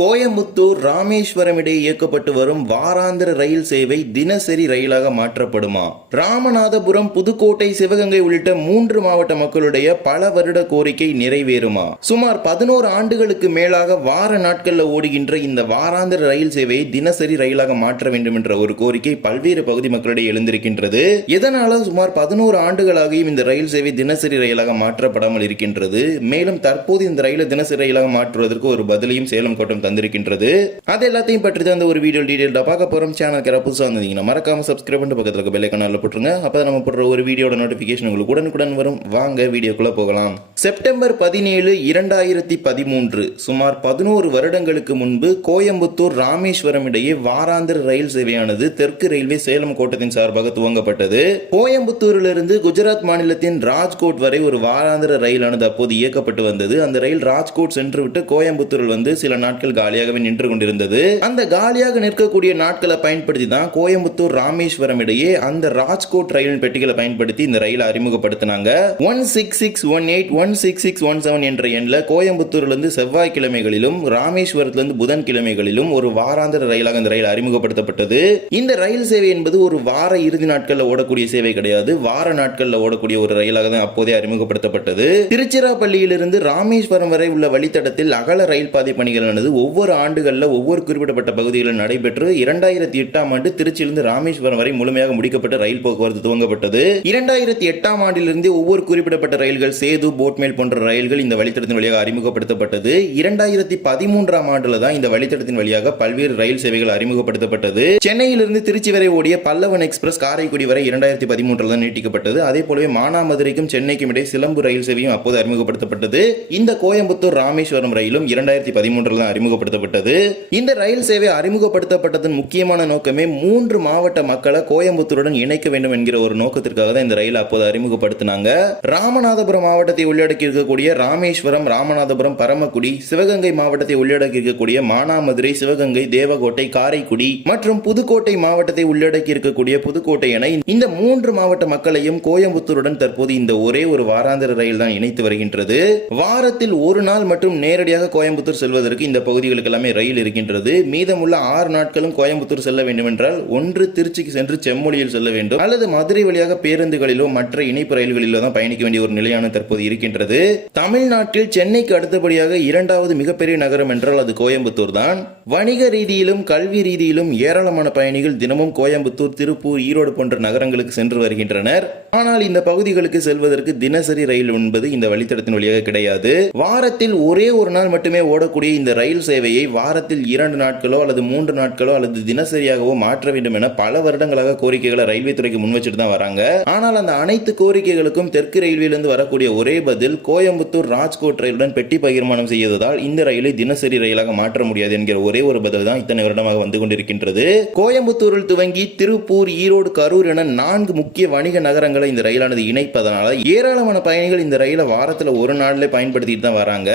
கோயம்புத்தூர் ராமேஸ்வரம் இடையே இயக்கப்பட்டு வரும் வாராந்திர ரயில் சேவை தினசரி ரயிலாக மாற்றப்படுமா? ராமநாதபுரம் புதுக்கோட்டை சிவகங்கை உள்ளிட்ட மூன்று மாவட்ட மக்களுடைய பல வருட கோரிக்கை நிறைவேறுமா? சுமார் பதினோரு ஆண்டுகளுக்கு மேலாக வார நாட்கள்ல ஓடுகின்ற இந்த வாராந்திர ரயில் சேவையை தினசரி ரயிலாக மாற்ற வேண்டும் என்ற ஒரு கோரிக்கை பல்வேறு பகுதி மக்களிடையே எழுந்திருக்கின்றது. இதனால சுமார் பதினோரு ஆண்டுகளாகியும் இந்த ரயில் சேவை தினசரி ரயிலாக மாற்றப்படாமல் இருக்கின்றது. மேலும் தற்போது இந்த ரயிலை தினசரி ரயிலாக மாற்றுவதற்கு ஒரு பதிலையும் சேலம் கோட்டம் தந்திருக்கின்றது. அது எல்லாத்தையும் பற்றி தான் இந்த ஒரு வீடியோ டீடைல்டாக பார்க்க போறோம். சேனலுக்கு யாராவது புதுசாக வந்தீங்கன்னா மறக்காம சப்ஸ்கிரைப் பண்ணிட்டு பக்கத்தில் இருக்க பெல் போட்டுருங்க. அப்போ நம்ம போடுற ஒரு வீடியோட நோட்டிஃபிகேஷன் உங்களுக்கு உடனுக்குடன் வரும். வாங்க வீடியோக்குள்ள போகலாம். செப்டம்பர் பதினேழு இரண்டாயிரத்தி பதிமூன்று சுமார் பதினோரு வருடங்களுக்கு முன்பு கோயம்புத்தூர் ராமேஸ்வரம் இடையே வாராந்திர ரயில் சேவையானது தெற்கு ரயில்வே சேலம் கோட்டத்தின் சார்பாக துவங்கப்பட்டது. கோயம்புத்தூரிலிருந்து குஜராத் மாநிலத்தின் ராஜ்கோட் வரை ஒரு வாராந்திர ரயிலானது அப்போது இயக்கப்பட்டு வந்தது. அந்த ரயில் ராஜ்கோட் சென்று விட்டு கோயம்புத்தூரில் வந்து சில நாட்கள் காலியாகவே நின்று கொண்டிருந்தது அந்த காலியாக நிற்கக்கூடிய நாட்களை பயன்படுத்தி தான் கோயம்புத்தூர் ராமேஸ்வரம் இடையே அந்த ராஜ்கோட் ரயில் பெட்டிகளை பயன்படுத்தி இந்த ரயிலை அறிமுகப்படுத்தினாங்க. One six six one eight one six six one seven என்ற எண்ணில் கோயம்புத்தூர்லேருந்து செவ்வாய்க்கிழமைகளிலும் ராமேஸ்வரத்திலிருந்து புதன் கிழமைகளிலும் ஒரு வாராந்திர ரயிலாக இந்த ரயில் அறிமுகப்படுத்தப்பட்டது. இந்த ரயில் சேவை என்பது ஒரு வார இறுதி நாட்களில் ஓடக்கூடிய சேவை கிடையாது. வார நாட்களில் ஓடக்கூடிய ஒரு ரயிலாக தான் அப்போதே அறிமுகப்படுத்தப்பட்டது. திருச்சிராப்பள்ளியிலிருந்து ராமேஸ்வரம் வரை உள்ள வழித்தடத்தில் அகல ரயில் பாதை பணிகளானது ஒவ்வொரு ஆண்டுகளில் ஒவ்வொரு குறிப்பிடப்பட்ட பகுதிகளில் நடைபெற்று இரண்டாயிரத்தி எட்டாம் ஆண்டு திருச்சியிலிருந்து ராமேஸ்வரம் வரை முழுமையாக முடிக்கப்பட்ட ரயில் போக்குவரத்து துவங்கப்பட்டது. இரண்டாயிரத்தி எட்டாம் ஆண்டிலிருந்து ஒவ்வொரு குறிப்பிடப்பட்ட ரயில்கள் சேது போட்மேல் போன்ற ரயில்கள் இந்த வழித்தடத்தின் வழியாக அறிமுகப்படுத்தப்பட்டது. இரண்டாயிரத்தி பதிமூன்றாம் ஆண்டுல தான் இந்த வழித்தடத்தின் வழியாக பல்வேறு ரயில் சேவைகள் அறிமுகப்படுத்தப்பட்டது. சென்னையிலிருந்து திருச்சி வரை ஓடிய பல்லவன் எக்ஸ்பிரஸ் காரைக்குடி வரை இரண்டாயிரத்தி பதிமூன்றில் தான் நீட்டிக்கப்பட்டது. அதே போலவே மானாமதுரைக்கும் சென்னைக்கும் இடையே சிலம்பு ரயில் சேவையும் அப்போது அறிமுகப்படுத்தப்பட்டது. இந்த கோயம்புத்தூர் ராமேஸ்வரம் ரயிலும் இரண்டாயிரத்தி பதிமூன்றில் தான் அறிமுக அறிமுகப்படுத்தப்பட்டது. இந்த ரயில் சேவை அறிமுகப்படுத்தப்பட்டதன் முக்கியமான நோக்கமே மூன்று மாவட்ட மக்களை கோயம்புத்தூருடன் இணைக்க வேண்டும் என்கிற ஒரு நோக்கத்திற்காக தான் இந்த ரயில் அப்போது அறிமுகப்படுத்தினாங்க. ராமநாதபுரம் மாவட்டத்தை உள்ளடக்கி இருக்கக்கூடிய ராமேஸ்வரம் ராமநாதபுரம் பரமக்குடி சிவகங்கை மாவட்டத்தை உள்ளடக்கி இருக்கக்கூடிய மானாமதுரை சிவகங்கை தேவகோட்டை காரைக்குடி மற்றும் புதுக்கோட்டை மாவட்டத்தை உள்ளடக்கி இருக்கக்கூடிய புதுக்கோட்டை என இந்த மூன்று மாவட்ட மக்களையும் கோயம்புத்தூருடன் தற்போது இந்த ஒரே ஒரு வாராந்திர ரயில் தான் இணைத்து வருகின்றது. வாரத்தில் ஒரு நாள் மட்டும் நேரடியாக கோயம்புத்தூர் செல்வதற்கு இந்த பகுதிகளுக்கு எல்லாமே ரயில் இருக்கின்றது. மீதமுள்ள ஆறு நாட்களும் கோயம்புத்தூர் செல்ல வேண்டுமென்றால் ஒன்று திருச்சிக்கு சென்று செம்மொழியில் செல்ல வேண்டும். அல்லது மதுரை வழியாக பேருந்துகளிலோ மற்ற இணைப்பு ரயில்களிலோ தான் பயணிக்க வேண்டிய ஒரு நிலையான தற்போது இருக்கின்றது. தமிழ்நாட்டில் சென்னைக்கு அடுத்தபடியாக இரண்டாவது மிகப்பெரிய நகரம் என்றால் அது கோயம்புத்தூர் தான். வணிக ரீதியிலும் கல்வி ரீதியிலும் ஏராளமான பயணிகள் தினமும் கோயம்புத்தூர் திருப்பூர் ஈரோடு போன்ற நகரங்களுக்கு சென்று வருகின்றனர். ஆனால் இந்த பகுதிகளுக்கு செல்வதற்கு தினசரி ரயில் என்பது இந்த வழித்தடத்தின் வழியாக கிடையாது. வாரத்தில் ஒரே ஒரு நாள் மட்டுமே ஓடக்கூடிய இந்த ரயில் சேவையை வாரத்தில் இரண்டு நாட்களோ அல்லது மூன்று நாட்களோ அல்லது தினசரியாகவோ மாற்ற வேண்டும் என பல வருடங்களாக கோரிக்கைகளை ரயில்வே துறைக்கு முன் வச்சுட்டு தான் வராங்க. ஆனால் அந்த அனைத்து கோரிக்கைகளுக்கும் தெற்கு ரயில்வேலிருந்து வரக்கூடிய ஒரே பதில் கோயம்புத்தூர் ராஜ்கோட் ரயிலுடன் பெட்டி பகிர்மானம் செய்ததால் இந்த ரயிலை தினசரி ரயிலாக மாற்ற முடியாது என்கிற ஒரே ஒரு பதில் தான் இத்தனை வருடமாக வந்து கொண்டிருக்கின்றது. கோயம்புத்தூரில் துவங்கி திருப்பூர் ஈரோடு கரூர் என நான்கு முக்கிய வணிக நகரங்களை இந்த ரயிலானது இணைப்பதனால ஏராளமான பயணிகள் இந்த ரயிலை வாரத்தில் ஒரு நாளில் பயன்படுத்திட்டு தான் வராங்க.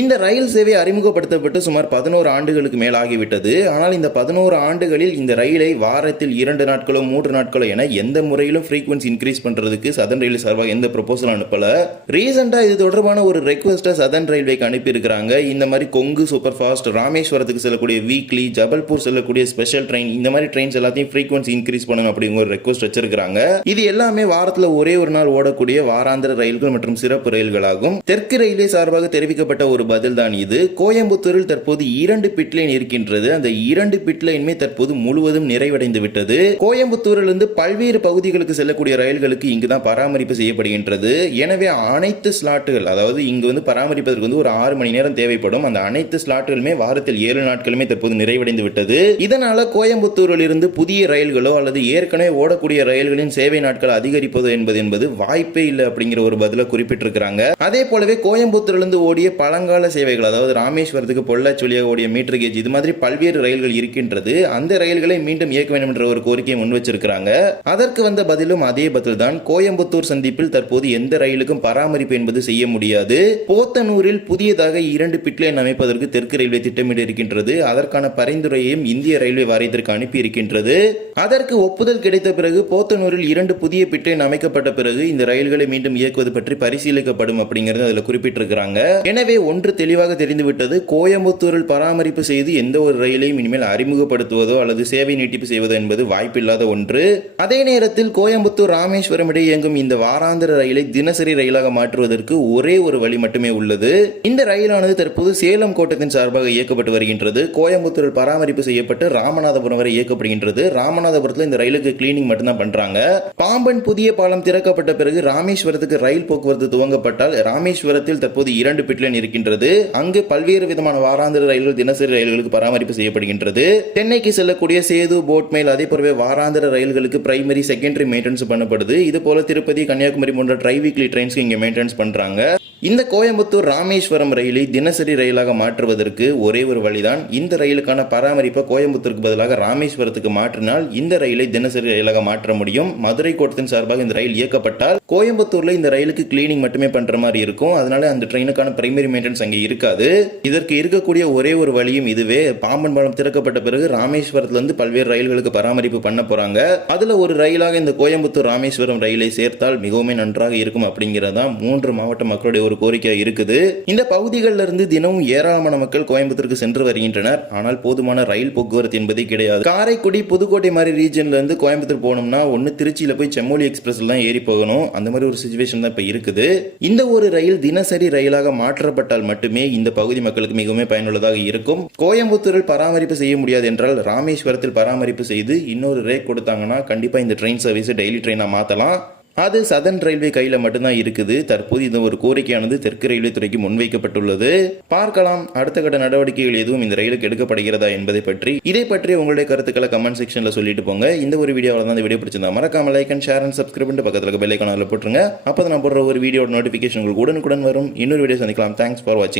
இந்த ரயில் சேவை அறிமுகப்படுத்தப்பட்டு சுமார் சுமார் பதினோரு ஆண்டுகளுக்கு மேலாகிவிட்டது. ஆனால் இந்த பதினோரு ஆண்டுகளில் இந்த ரயிலை வாரத்தில் இரண்டு நாட்களோ மூன்று நாட்களோ என எந்த முறையிலும் ஃப்ரீக்வன்சி இன்க்ரீஸ் பண்றதுக்கு சதன் ரயில் சார்பாக எந்த ப்ரொபோசல் அனுப்பல. ரீசெண்டா இது தொடர்பான ஒரு ரெக்வஸ்ட்டை சதன் ரயில்வேக்கு அனுப்பியிருக்கிறாங்க. இந்த மாதிரி கொங்கு சூப்பர் ஃபாஸ்ட் ராமேஸ்வரத்துக்கு செல்லக்கூடிய வீக்லி ஜபல்பூர் செல்லக்கூடிய ஸ்பெஷல் ட்ரெயின் இந்த மாதிரி ட்ரெயின்ஸ் எல்லாத்தையும் ஃப்ரீக்வன்சி இன்க்ரீஸ் பண்ணுங்க அப்படிங்கிற ஒரு ரெக்வஸ்ட் வச்சிருக்காங்க இது எல்லாமே வாரத்தில் ஒரே ஒரு நாள் ஓடக்கூடிய வாராந்திர ரயில்கள் மற்றும் சிறப்பு ரயில்களாகும். தெற்கு ரயில்வே சார்பாக தெரிவிக்கப்பட்ட ஒரு பதில் தான் இது. கோயம்புத்தூரில் தற்போது இரண்டு பிட்லைன் இருக்கின்றது. அந்த இரண்டு பிட்லைனுமே தற்போது முழுவதும் நிறைவடைந்து விட்டது. கோயம்புத்தூரிலிருந்து பல்வேறு பகுதிகளுக்கு செல்லக்கூடிய ரயில்களுக்கு இங்கு தான் பராமரிப்பு செய்யப்படுகின்றது. எனவே அனைத்து ஸ்லாட்டுகள் அதாவது இங்கு வந்து பராமரிப்பதற்கு வந்து ஒரு ஆறு மணி நேரம் தேவைப்படும். அந்த அனைத்து ஸ்லாட்டுகளுமே வாரத்தில் ஏழு நாட்களுமே தற்போது நிறைவடைந்து விட்டது. இதனால கோயம்புத்தூரில் இருந்து புதிய ரயில்களோ அல்லது ஏற்கனவே ஓடக்கூடிய ரயில்களின் சேவை நாட்கள் அதிகரிப்பது என்பது என்பது வாய்ப்பே இல்லை அப்படிங்கிற ஒரு பதில குறிப்பிட்டிருக்கிறாங்க. அதே போலவே கோயம்புத்தூரிலிருந்து ஓடிய பழங்கால சேவைகள் அதாவது ராமேஸ்வரத்துக்கு பொள்ளாச்சி வழியாக ஓடிய மீட்டர் கேஜ் இது மாதிரி பல்வேறு ரயில்கள் இருக்கின்றது. அந்த ரயில்களை மீண்டும் இயக்க வேண்டும் என்ற ஒரு கோரிக்கையை முன் வச்சிருக்கிறாங்க. அதற்கு வந்த பதிலும் அதே பதில் தான் கோயம்புத்தூர் சந்திப்பில் தற்போது எந்த ரயிலுக்கும் பராமரிப்பு என்பது செய்ய முடியாது. போத்தனூரில் புதியதாக இரண்டு பிட்லைன் அமைப்பதற்கு தெற்கு ரயில்வே திட்டமிட இருக்கின்றது. அதற்கான பரிந்துரையையும் இந்திய ரயில்வே வாரியத்திற்கு அனுப்பி இருக்கின்றது. அதற்கு ஒப்புதல் கிடைத்த பிறகு போத்தனூரில் இரண்டு புதிய பிட்லைன் அமைக்கப்பட்ட பிறகு இந்த ரயில்களை மீண்டும் இயக்குவது பற்றி பரிசீலிக்கப்படும் அப்படிங்கிறது அதில் குறிப்பிட்டிருக்கிறாங்க. எனவே ஒன்று தெளிவாக தெரிந்துவிட்டது. கோயம்புத்தூர் கோயம்புத்தூரில் பராமரிப்பு செய்து எந்த ஒரு ரயிலையும் இனிமேல் அறிமுகப்படுத்துவதோ அல்லது சேவை நீட்டிப்பு செய்வதோ என்பது வாய்ப்பில்லாத ஒன்று. அதே நேரத்தில் கோயம்புத்தூர் ராமேஸ்வரம் இடையே இயங்கும் இந்த வாராந்திர ரயிலை தினசரி ரயிலாக மாற்றுவதற்கு ஒரே ஒரு வழி மட்டுமே உள்ளது. இந்த ரயிலானது தற்போது சேலம் கோட்டத்தின் சார்பாக இயக்கப்பட்டு வருகின்றது. கோயம்புத்தூரில் பராமரிப்பு செய்யப்பட்டு ராமநாதபுரம் வரை இயக்கப்படுகின்றது. ராமநாதபுரத்தில் இந்த ரயிலுக்கு கிளீனிங் மட்டும்தான் பண்றாங்க. பாம்பன் புதிய பாலம் திறக்கப்பட்ட பிறகு ராமேஸ்வரத்துக்கு ரயில் போக்குவரத்து துவங்கப்பட்டால் ராமேஸ்வரத்தில் தற்போது இரண்டு பிட்லைன் இருக்கின்றது. அங்கு பல்வேறு விதமான வாராந்திர ரயில்கள் தினசரி ரயில்களுக்கு பராமரிப்பு செய்யப்படுகின்றது. சென்னைக்கு செல்லக்கூடிய சேது போட் அதே போலவே வாராந்திர ரயில்களுக்கு பிரைமரி செகண்டரி மெயின்டெனன்ஸ் பண்ணப்படுது. இது போல திருப்பதி கன்னியாகுமரி போன்ற ட்ரை வீக்லி ட்ரெயின்ஸ்க்கு இங்கே மெயின்டெனன்ஸ் பண்ணுறாங்க இந்த கோயம்புத்தூர் ராமேஸ்வரம் ரயிலை தினசரி ரயிலாக மாற்றுவதற்கு ஒரே ஒரு வழிதான். இந்த ரயிலுக்கான பராமரிப்பை கோயம்புத்தூருக்கு பதிலாக ராமேஸ்வரத்துக்கு மாற்றினால் இந்த ரயிலை தினசரி ரயிலாக மாற்ற முடியும். மதுரை கோட்டத்தின் சார்பாக இந்த ரயில் இயக்கப்பட்டால் கோயம்புத்தூரில் இந்த ரயிலுக்கு கிளீனிங் மட்டுமே பண்ணுற மாதிரி இருக்கும். அதனால அந்த ட்ரெயினுக்கான பிரைமரி மெயின்டெனன்ஸ் அங்கே இருக்காது. இதற்கு இருக்கக்கூடிய ஒரே ஒரு வழியும் இதுவே. பாம்பன் பாலம் திறக்கப்பட்ட பிறகு ராமேஸ்வரத்துலேருந்து பல்வேறு ரயில்களுக்கு பராமரிப்பு பண்ண போகிறாங்க அதில் ஒரு ரயிலாக இந்த கோயம்புத்தூர் ராமேஸ்வரம் ரயிலை சேர்த்தால் மிகவும் நன்றாக இருக்கும் அப்படிங்கிறதா மூன்று மாவட்ட மக்களுடைய ஒரு கோரிக்கை இருக்குது. இந்த பகுதிகளில் இருந்து தினமும் ஏராளமான மக்கள் கோயம்புத்தூருக்கு சென்று வருகின்றனர். ஆனால் போதுமான ரயில் போக்குவரத்து என்பதே கிடையாது. காரைக்குடி புதுக்கோட்டை மாதிரி ரீஜன்ல இருந்து கோயம்புத்தூர் போனோம்னா ஒன்று திருச்சியில் போய் செம்மொழி எக்ஸ்பிரஸ்ல தான் ஏறி போகணும். அந்த மாதிரி ஒரு சுச்சுவேஷன் தான் இப்போ இருக்குது. இந்த ஒரு ரயில் தினசரி ரயிலாக மாற்றப்பட்டால் மட்டுமே இந்த பகுதி மக்களுக்கு மிகவும் பயனுள்ளதாக இருக்கும். கோயம்புத்தூரில் பராமரிப்பு செய்ய முடியாது என்றால் ராமேஸ்வரத்தில் பராமரிப்பு செய்து இன்னொரு ரேக் கொடுத்தாங்கன்னா கண்டிப்பாக இந்த ட்ரெயின் சர்வீஸை டெய்லி ட்ரெயினாக மாற்றலாம் அது சதன் ரயில்வே கையில் மட்டும்தான் இருக்குது. தற்போது இந்த ஒரு கோரிக்கையானது. தெற்கு ரயில்வே துறைக்கு முன்வைக்கப்பட்டுள்ளது. பார்க்கலாம். அடுத்த கட்ட நடவடிக்கைகள் எதுவும் இந்த ரயிலுக்கு எடுக்கப்படுகிறதா என்பதை பற்றி. இதை பற்றி உங்களுடைய கருத்துக்களை கமெண்ட் செக்ஷனில் சொல்லிட்டு போங்க. இந்த ஒரு வீடியோவில் தான் இந்த வீடியோ பிடிச்சிருந்தா மறக்காம like and share and subscribe பண்ணிட்டு பக்கத்தில் பெல் போட்டுருங்க. அப்போ நான் போடுற ஒரு வீடியோட நோட்டிஃபிகேஷன் உங்களுக்கு உடனுக்குடன் வரும். இன்னொரு வீடியோ சந்திக்கலாம். தேங்க்ஸ் ஃபார் வாட்சிங்